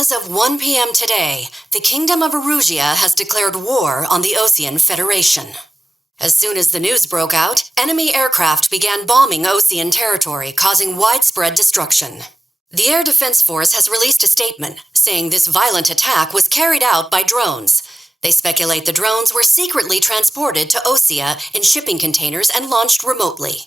As of 1 p.m. today, the Kingdom of Erusea has declared war on the Osean Federation. As soon as the news broke out, enemy aircraft began bombing Osean territory, causing widespread destruction. The Air Defense Force has released a statement saying this violent attack was carried out by drones. They speculate the drones were secretly transported to Osea in shipping containers and launched remotely.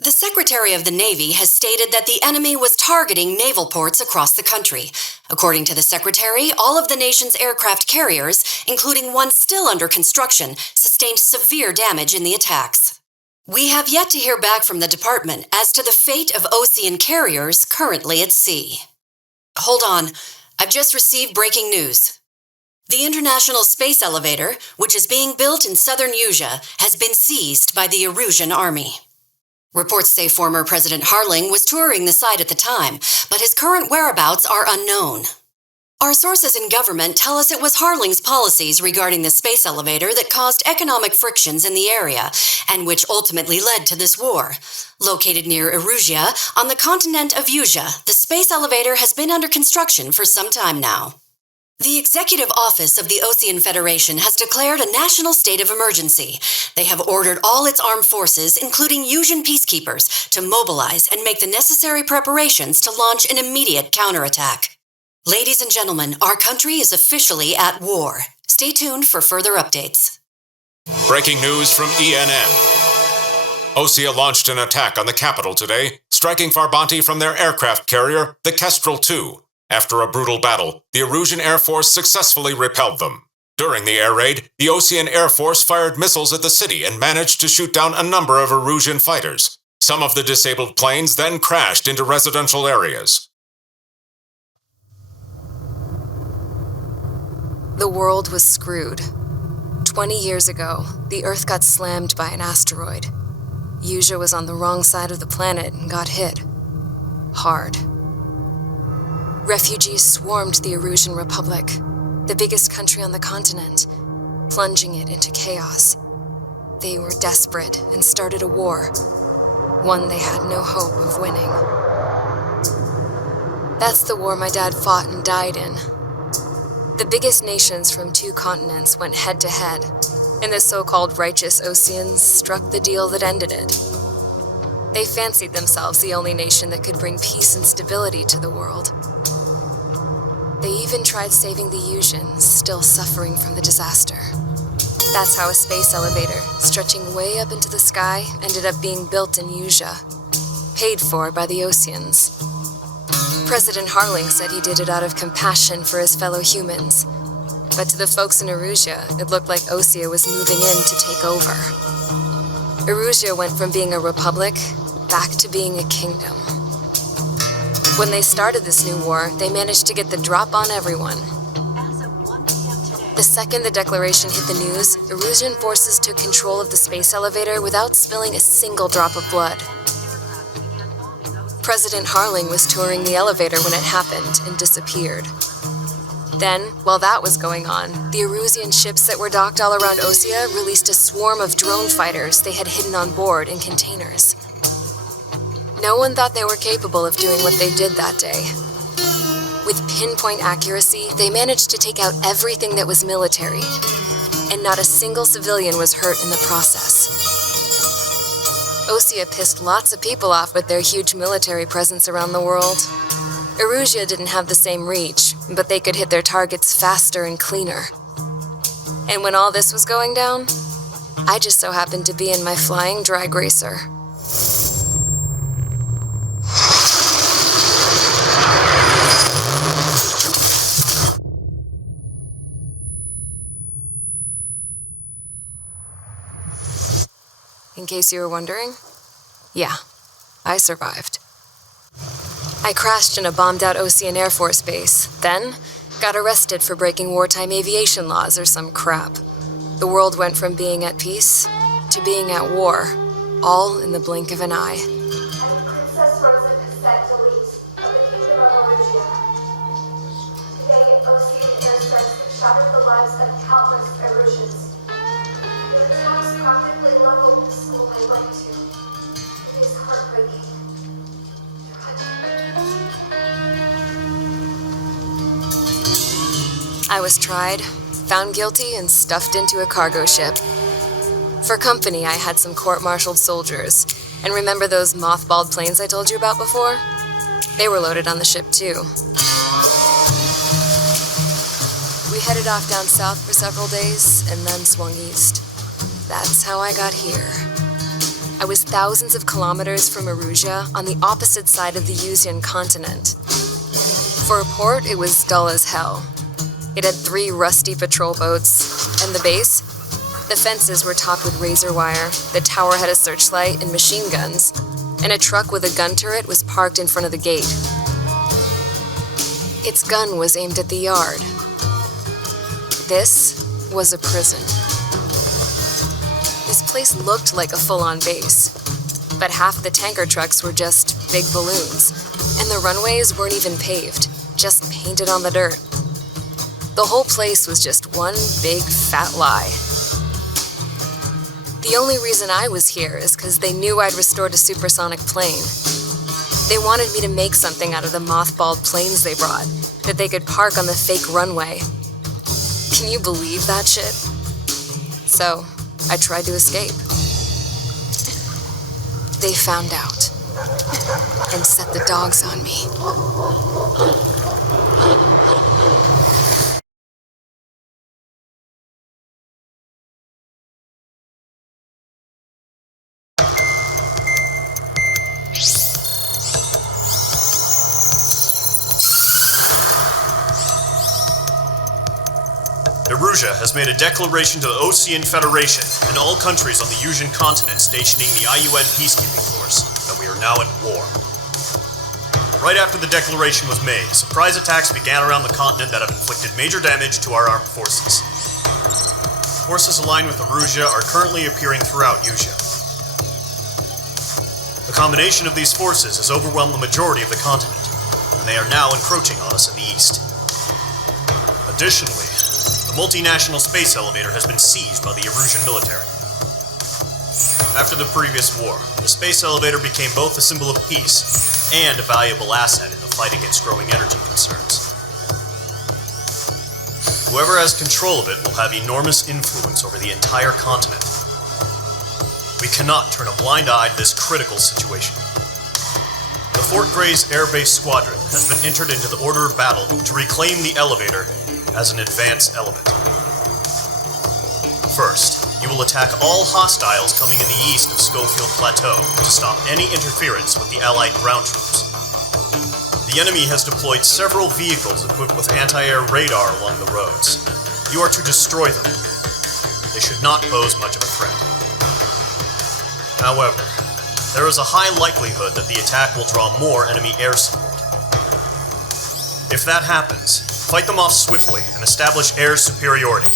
The Secretary of the Navy has stated that the enemy was targeting naval ports across the country. According to the Secretary, all of the nation's aircraft carriers, including one still under construction, sustained severe damage in the attacks. We have yet to hear back from the department as to the fate of Osean carriers currently at sea. Hold on, I've just received breaking news. The International Space Elevator, which is being built in southern Usea, has been seized by the Erusian army. Reports say former President Harling was touring the site at the time, but his current whereabouts are unknown. Our sources in government tell us it was Harling's policies regarding the space elevator that caused economic frictions in the area, and which ultimately led to this war. Located near Erusea, on the continent of Usea, the space elevator has been under construction for some time now. The Executive Office of the Osean Federation has declared a national state of emergency. They have ordered all its armed forces, including Usean peacekeepers, to mobilize and make the necessary preparations to launch an immediate counterattack. Ladies and gentlemen, our country is officially at war. Stay tuned for further updates. Breaking news from ENN. Osea launched an attack on the capital today, striking Farbanti from their aircraft carrier, the Kestrel II. After a brutal battle, the Erusian Air Force successfully repelled them. During the air raid, the Osean Air Force fired missiles at the city and managed to shoot down a number of Erusian fighters. Some of the disabled planes then crashed into residential areas. The world was screwed. 20 years ago, the Earth got slammed by an asteroid. Usea was on the wrong side of the planet and got hit. Hard. Refugees swarmed the Erusian Republic, the biggest country on the continent, plunging it into chaos. They were desperate and started a war, one they had no hope of winning. That's the war my dad fought and died in. The biggest nations from 2 continents went head-to-head, and the so-called righteous Oseans struck the deal that ended it. They fancied themselves the only nation that could bring peace and stability to the world. They even tried saving the Useans, still suffering from the disaster. That's how a space elevator, stretching way up into the sky, ended up being built in Usea, paid for by the Oseans. President Harling said he did it out of compassion for his fellow humans, but to the folks in Erusea, it looked like Osea was moving in to take over. Erusea went from being a republic back to being a kingdom. When they started this new war, they managed to get the drop on everyone. The second the declaration hit the news, Erusian forces took control of the space elevator without spilling a single drop of blood. President Harling was touring the elevator when it happened and disappeared. Then, while that was going on, the Erusian ships that were docked all around Osea released a swarm of drone fighters they had hidden on board in containers. No one thought they were capable of doing what they did that day. With pinpoint accuracy, they managed to take out everything that was military, and not a single civilian was hurt in the process. Osea pissed lots of people off with their huge military presence around the world. Erusea didn't have the same reach, but they could hit their targets faster and cleaner. And when all this was going down, I just so happened to be in my flying drag racer. In case you were wondering, yeah, I survived. I crashed in a bombed-out Osean Air Force base, then got arrested for breaking wartime aviation laws or some crap. The world went from being at peace to being at war, all in the blink of an eye. Princess Rosa Cassette Delete of the Kingdom of Erusea. Today, Osean airstrikes have shattered the lives of countless Erusians. The attacks practically leveled the school I went to. It is heartbreaking. Tragic. I was tried, found guilty, and stuffed into a cargo ship. For company, I had some court-martialed soldiers. And remember those mothballed planes I told you about before? They were loaded on the ship, too. We headed off down south for several days, and then swung east. That's how I got here. I was thousands of kilometers from Erusea on the opposite side of the Eusian continent. For a port, it was dull as hell. It had 3 rusty patrol boats, and the base? The fences were topped with razor wire, the tower had a searchlight and machine guns, and a truck with a gun turret was parked in front of the gate. Its gun was aimed at the yard. This was a prison. This place looked like a full-on base, but half the tanker trucks were just big balloons, and the runways weren't even paved, just painted on the dirt. The whole place was just one big fat lie. The only reason I was here is because they knew I'd restored a supersonic plane. They wanted me to make something out of the mothballed planes they brought, that they could park on the fake runway. Can you believe that shit? So, I tried to escape. They found out, and set the dogs on me. Erusea has made a declaration to the Osean Federation and all countries on the Eusian continent stationing the IUN peacekeeping force that we are now at war. Right after the declaration was made, surprise attacks began around the continent that have inflicted major damage to our armed forces. Forces aligned with Erusea are currently appearing throughout Eusia. The combination of these forces has overwhelmed the majority of the continent, and they are now encroaching on us in the east. Additionally, the multinational space elevator has been seized by the Erusian military. After the previous war, the space elevator became both a symbol of peace and a valuable asset in the fight against growing energy concerns. Whoever has control of it will have enormous influence over the entire continent. We cannot turn a blind eye to this critical situation. The Fort Gray's Air Base Squadron has been entered into the order of battle to reclaim the elevator as an advance element. First, you will attack all hostiles coming in the east of Schofield Plateau to stop any interference with the Allied ground troops. The enemy has deployed several vehicles equipped with anti-air radar along the roads. You are to destroy them. They should not pose much of a threat. However, there is a high likelihood that the attack will draw more enemy air support. If that happens, fight them off swiftly and establish air superiority.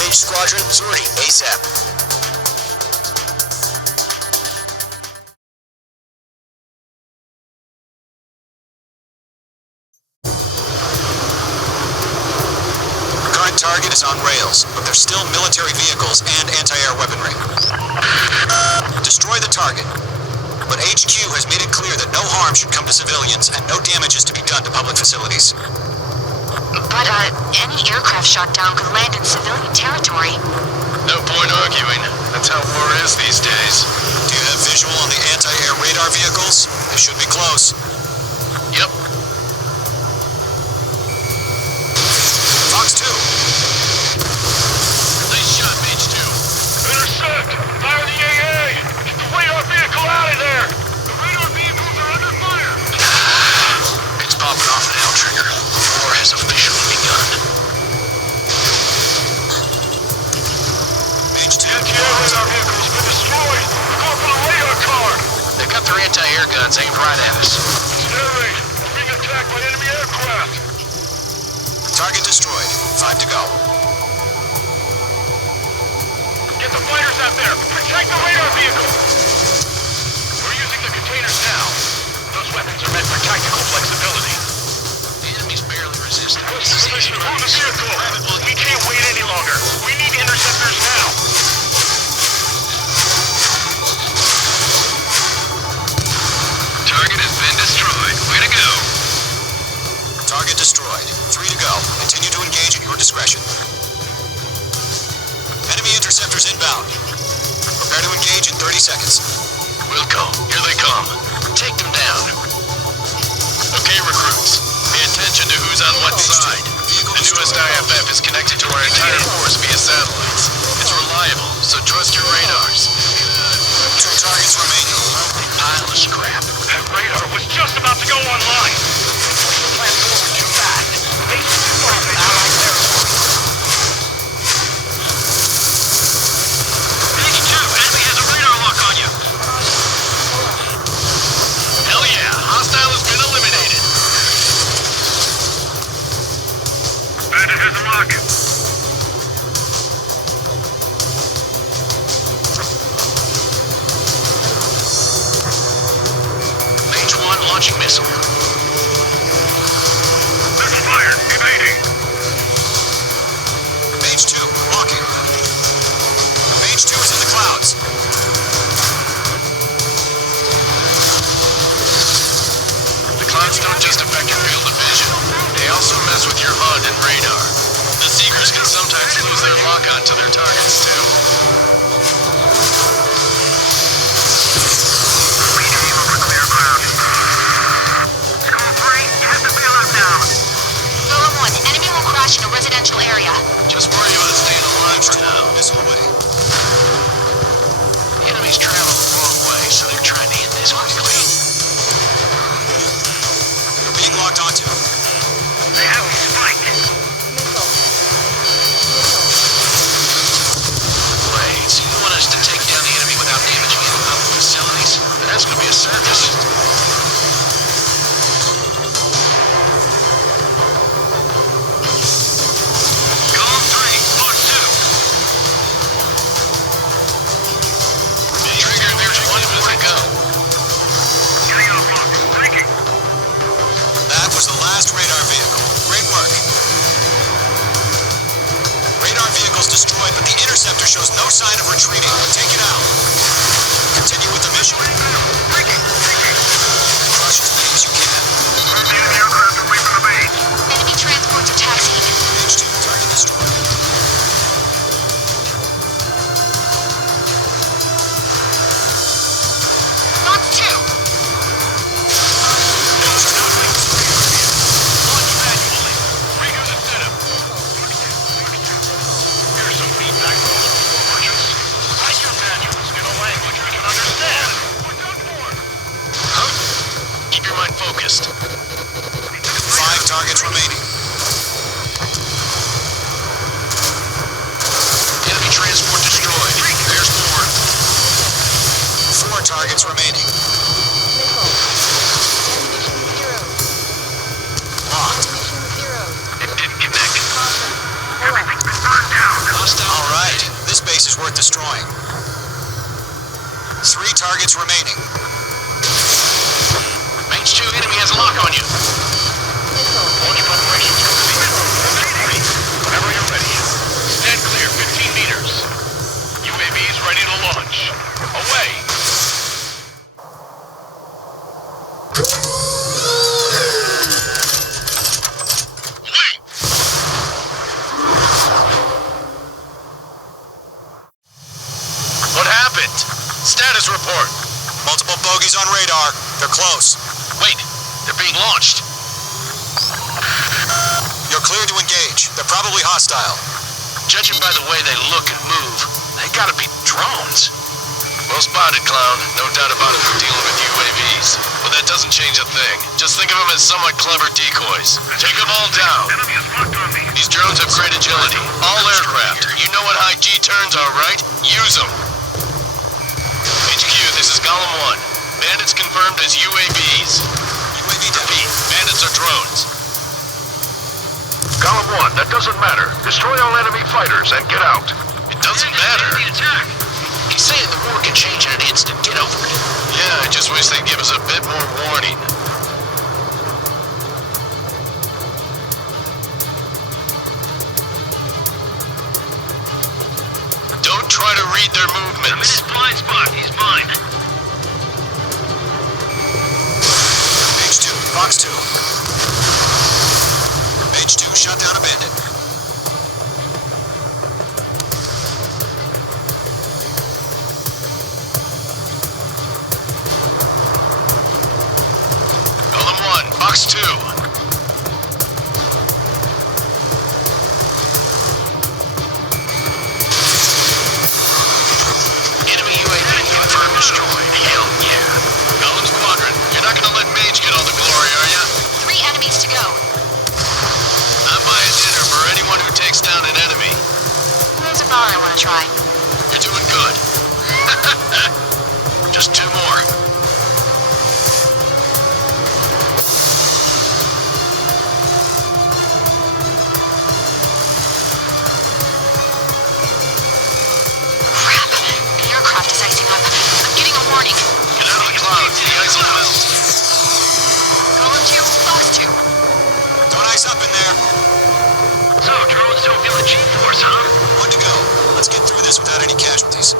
Mage Squadron, sortie ASAP. The current target is on rails, but there's still military vehicles and anti-air weaponry. Destroy the target, but HQ has made it clear that no harm should come to civilians and no damage is to be done to public facilities. But, any aircraft shot down could land in civilian territory. No point arguing. That's how war is these days. Do you have visual on the anti-air radar vehicles? They should be close. Yep. Fox 2. Nice shot, Mage 2. Intersect! Fire the AA! Get the radar vehicle out of there! The radar vehicles are under fire! It's popping off now, Trigger. War has officially begun. Mage 2. Anti-air radar vehicle's been destroyed! Corporal their anti-air guns aimed right at us. Narrate. We're being attacked by enemy aircraft. Target destroyed. 5 to go. Get the fighters out there. Protect the radar vehicle. We're using the containers now. Those weapons are meant for tactical flexibility. The enemy's barely resisting. Position, move the vehicle. We can't wait any longer. We need interceptors now. Target has been destroyed. Way to go. Target destroyed. 3 to go. Continue to engage at your discretion. Enemy interceptors inbound. Prepare to engage in 30 seconds. Wilco, here they come. Take them down. Okay, recruits. Pay attention to who's on what side. The newest IFF is connected to our entire force via satellites. It's reliable, so trust your radars. 2 targets remaining. Pile of scrap. That radar was just about to go online. Pushing the plan forward too fast. Base too far from allied territory. Mage 2, enemy has a radar lock on you. Hell yeah, hostile has been eliminated. Bandit has a lock. Mage 1 launching missile. Missile fired. Evading. Mage 2, locking. Mage 2 is in the clouds. The clouds don't just affect your field of vision. They also mess with your HUD and radar. The Seekers can sometimes lose their lock-on to their targets, too. Golem 1, enemy will crash in a residential area. Just worry about staying alive for now. Missile away. The enemy's traveled the wrong way, so they're trying to hit this quickly. You're being locked onto. They have me spiked. Wait, so you want us to take down the enemy without damaging any public facilities? That's gonna be a circus. Golem 3, Mark 2. Trigger, there's 1 more to go. Getting out of block. Breaking. That was the last radar vehicle. Great work. Radar vehicle's destroyed, but the interceptor shows no sign of retreating. Take it out. Continue with the mission. Crush as many as you can. The enemy aircraft away from the base. Enemy transports are taxiing. Mage 2, target destroyed. Fox 2. Launch manually. Redo the setup. Here's some feedback from those war merchants. Write your manuals in a language we can understand. We're done for. Huh? Keep your mind focused. 5 targets remaining. Enemy transport destroyed. There's more. 4 targets remaining. Locked. It didn't connect. Everything's been burned down. All right. This base is worth destroying. 3 targets remaining. Mage 2, enemy has a lock on you. Launch preparations complete. Whenever you're ready. Stand clear, 15 meters. UAVs ready to launch. Away. Wait. What happened? Status report. Multiple bogies on radar. They're close. Wait, they're being launched. You're clear to engage. They're probably hostile. Judging by the way they look and move, they gotta be drones. Well spotted, clown. No doubt about it, we're dealing with UAVs. But that doesn't change a thing. Just think of them as somewhat clever decoys. Take them all down. Enemy is locked on me. These drones have great agility. All aircraft. You know what high G turns are, right? Use them. HQ, this is Golem 1. Bandits confirmed as UAVs. UAV down. Repeat, bandits are drones. Column 1, that doesn't matter. Destroy all enemy fighters and get out. It doesn't matter. He's saying the war can change in an instant. Get over it. Yeah, I just wish they'd give us a bit more warning. Don't try to read their movements. blind spot. He's mine. Mage 2, Fox 2. Mage 2 shot down a bandit. Column 1, Fox 2. Enemy UAV confirmed destroyed. Hell yeah. Column Squadron, you're not gonna let Mage get all the glory, are ya? 3 enemies to go. I'm buying dinner for anyone who takes down an enemy. There's a bar I want to try. You're doing good. Just 2 more. Crap. The aircraft is icing up. I'm getting a warning. Get out of the clouds, the ice will melt. Column 2, Fox 2. Don't ice up in there. So, drones don't feel a G-force, huh? 1 to go. Let's get through this without any casualties.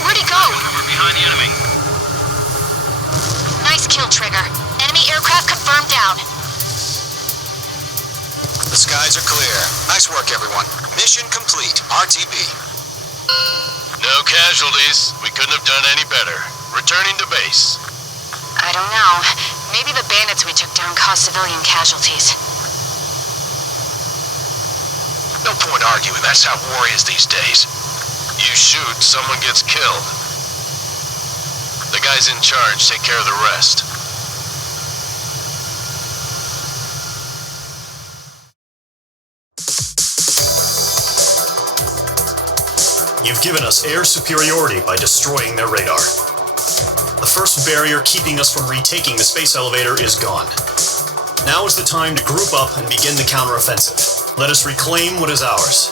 Where'd he go? We're behind the enemy. Nice kill, Trigger. Enemy aircraft confirmed down. The skies are clear. Nice work, everyone. Mission complete. RTB. No casualties. We couldn't have done any better. Returning to base. I don't know. Maybe the bandits we took down caused civilian casualties. No point arguing. That's how war is these days. You shoot, someone gets killed. The guys in charge take care of the rest. You've given us air superiority by destroying their radar. The first barrier keeping us from retaking the space elevator is gone. Now is the time to group up and begin the counteroffensive. Let us reclaim what is ours.